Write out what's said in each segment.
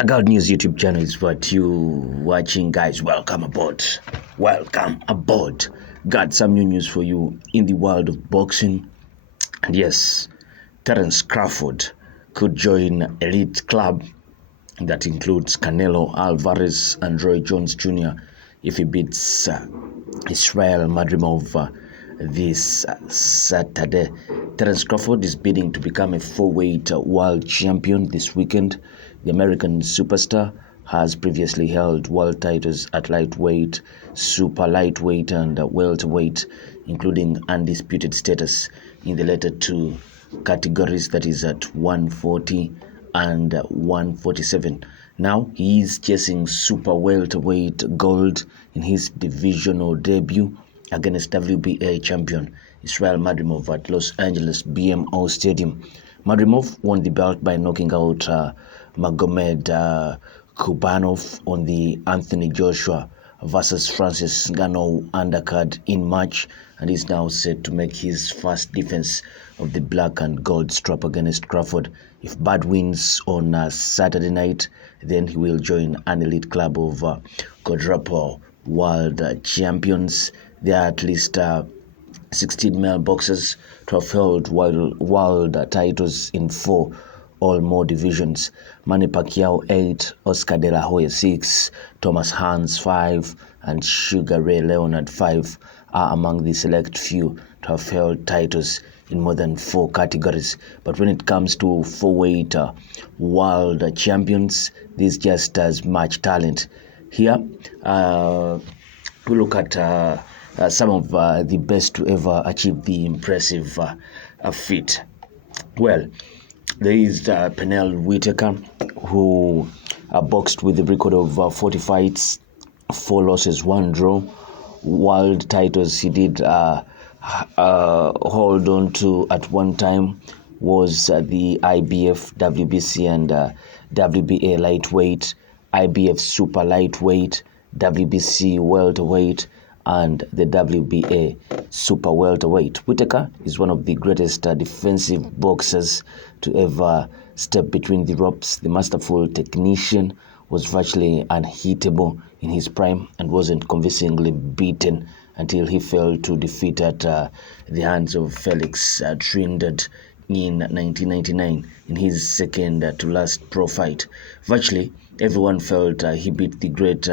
Tagout News YouTube channel is what you watching, guys. Welcome aboard. Welcome aboard. Got some new news for you in the world of boxing. And yes, Terence Crawford could join elite club that includes Canelo, Alvarez, and Roy Jones Jr. if he beats Israel Madrimov this Saturday. Terence Crawford is bidding to become a 4-weight world champion this weekend. The American superstar has previously held world titles at lightweight, super lightweight, and welterweight, including undisputed status in the latter two categories, that is at 140 and 147. Now he is chasing super welterweight gold in his divisional debut against WBA champion Israel Madrimov at Los Angeles BMO Stadium. Madrimov won the belt by knocking out Magomed Kubanov on the Anthony Joshua versus Francis Ngannou undercard in March, and is now set to make his first defense of the black and gold strap against Crawford. If Bud wins on Saturday night, then he will join an elite club of quadruple world champions. There are at least 16 male boxers to have held world titles in 4 or more divisions. Manny Pacquiao 8, Oscar De La Hoya 6, Thomas Hearns 5, and Sugar Ray Leonard 5 are among the select few to have held titles in more than 4 categories. But when it comes to 4-weight world champions, there's just as much talent. Here, we look at some of the best to ever achieve the impressive feat. Well, there is Pernell Whitaker, who boxed with a record of 40 fights, 4 losses, 1 draw. World titles he did hold on to at one time was the IBF, WBC, and WBA lightweight, IBF super lightweight, WBC welterweight, and the WBA super welterweight. Whitaker is one of the greatest defensive boxers to ever step between the ropes. The masterful technician was virtually unhittable in his prime and wasn't convincingly beaten until he fell to defeat at the hands of Felix Trinidad in 1999 in his second to last pro fight. Virtually everyone felt he beat the great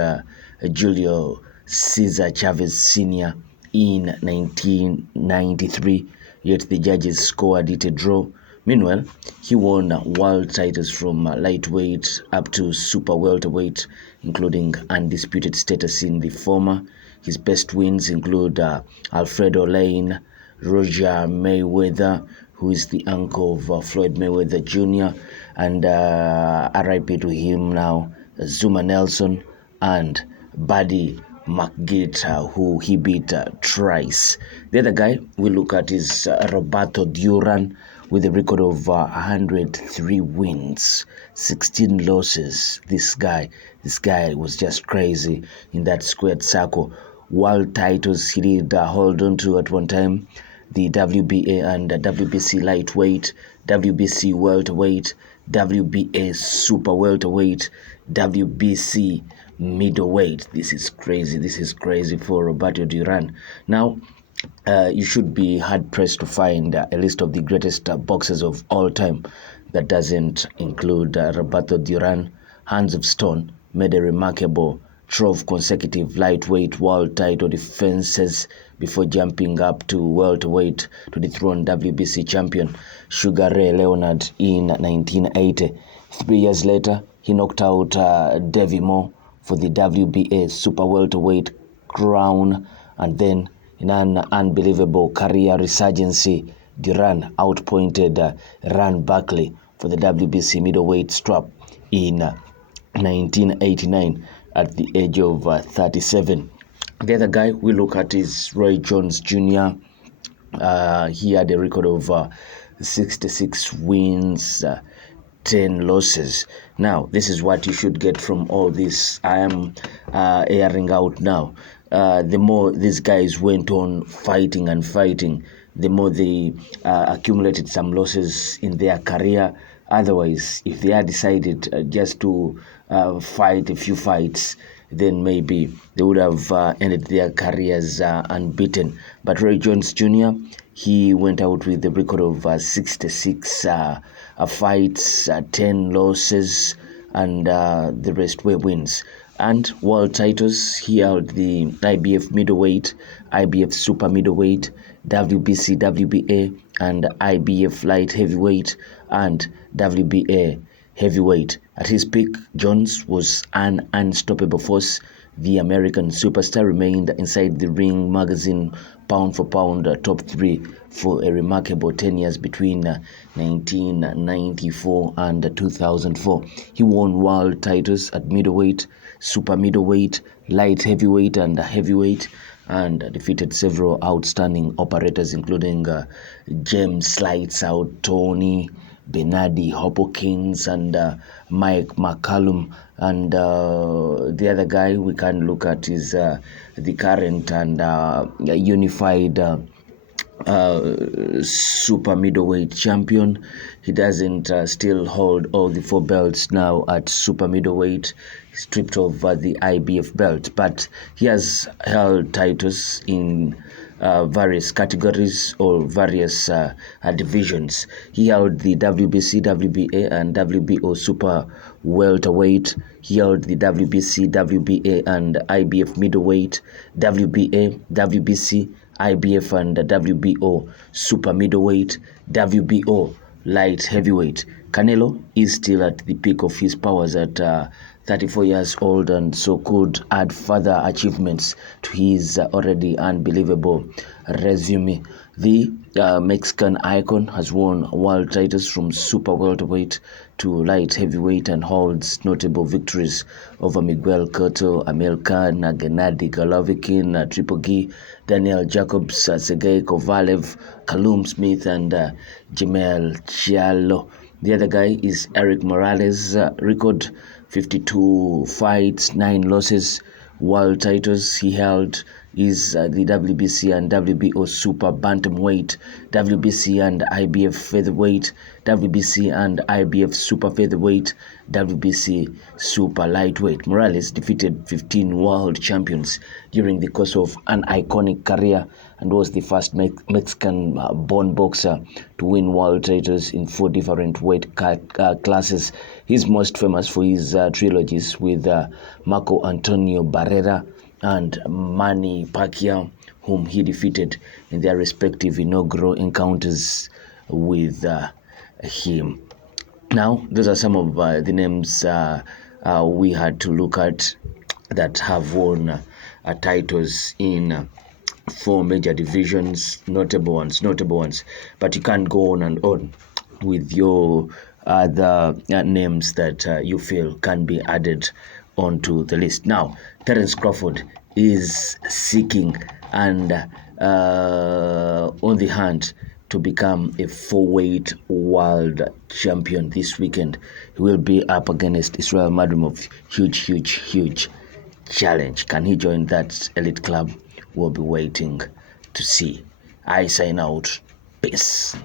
Julio Cesar Chavez Sr. in 1993, yet the judges scored it a draw. Meanwhile, he won world titles from lightweight up to super welterweight, including undisputed status in the former. His best wins include Alfredo Lane, Roger Mayweather, who is the uncle of Floyd Mayweather Jr., and RIP to him now, Zuma Nelson, and Buddy McGirt, who he beat thrice. The other guy we look at is Roberto Duran, with a record of 103 wins, 16 losses. This guy was just crazy in that squared circle. World titles he did hold on to at one time: the WBA and WBC lightweight, WBC welterweight, WBA super welterweight, WBC middleweight. This is crazy for Roberto Duran. Now, you should be hard-pressed to find a list of the greatest boxers of all time that doesn't include Roberto Duran. Hands of Stone made a remarkable 12 consecutive lightweight world title defenses before jumping up to welterweight to dethrone WBC champion Sugar Ray Leonard in 1980. 3 years later, he knocked out Davey Moore for the WBA super welterweight crown, and then in an unbelievable career resurgency, Duran outpointed Ran Buckley for the WBC middleweight strap in 1989 at the age of 37. The other guy we look at is Roy Jones Jr. He had a record of 66 wins, 10 losses. Now, this is what you should get from all this I am airing out now. The more these guys went on fighting, the more they accumulated some losses in their career, Otherwise, if they had decided just to fight a few fights, then maybe they would have ended their careers unbeaten. But Roy Jones Jr., he went out with a record of 66 fights, 10 losses, and the rest were wins. And world titles, he held the IBF middleweight, IBF super middleweight, WBC, WBA, and IBF light heavyweight, and WBA heavyweight. At his peak, Jones was an unstoppable force. The American superstar remained inside the Ring magazine pound-for-pound top 3 for a remarkable 10 years between 1994 and 2004. He won world titles at middleweight, super middleweight, light heavyweight, and heavyweight, and defeated several outstanding operators, including James Lights Out Tony, Bernardi Hopkins, and Mike McCallum. And the other guy we can look at is the current and unified super middleweight champion. He doesn't still hold all the 4 belts now at super middleweight, stripped of the IBF belt, but he has held titles in various categories or various divisions. He held the WBC, WBA, and WBO super welterweight. He held the WBC, WBA, and IBF middleweight, WBA, WBC, IBF, and WBO super middleweight, WBO light heavyweight. Canelo is still at the peak of his powers at 34 years old, and so could add further achievements to his already unbelievable resume. The Mexican icon has won world titles from super welterweight to light heavyweight and holds notable victories over Miguel Cotto, Amir Khan, Gennady Golovkin, Triple G, Daniel Jacobs, Sergey Kovalev, Callum Smith, and Jamel Chialo. The other guy is Eric Morales, record 52 fights, 9 losses. World titles he held is the WBC and WBO super bantamweight, WBC and IBF featherweight, WBC and IBF super featherweight, WBC super lightweight. Morales defeated 15 world champions during the course of an iconic career and was the first Mexican born boxer to win world titles in 4 different weight classes. He's most famous for his trilogies with Marco Antonio Barrera and Manny Pacquiao, whom he defeated in their respective inaugural encounters with him. Now, those are some of the names we had to look at that have won titles in 4 major divisions, notable ones. But you can't go on and on with your other names that you feel can be added onto the list. Now, Terence Crawford is seeking and on the hunt to become a 4-weight world champion this weekend. He will be up against Israel Madrimov. Huge challenge. Can he join that elite club? We'll be waiting to see. I sign out. Peace.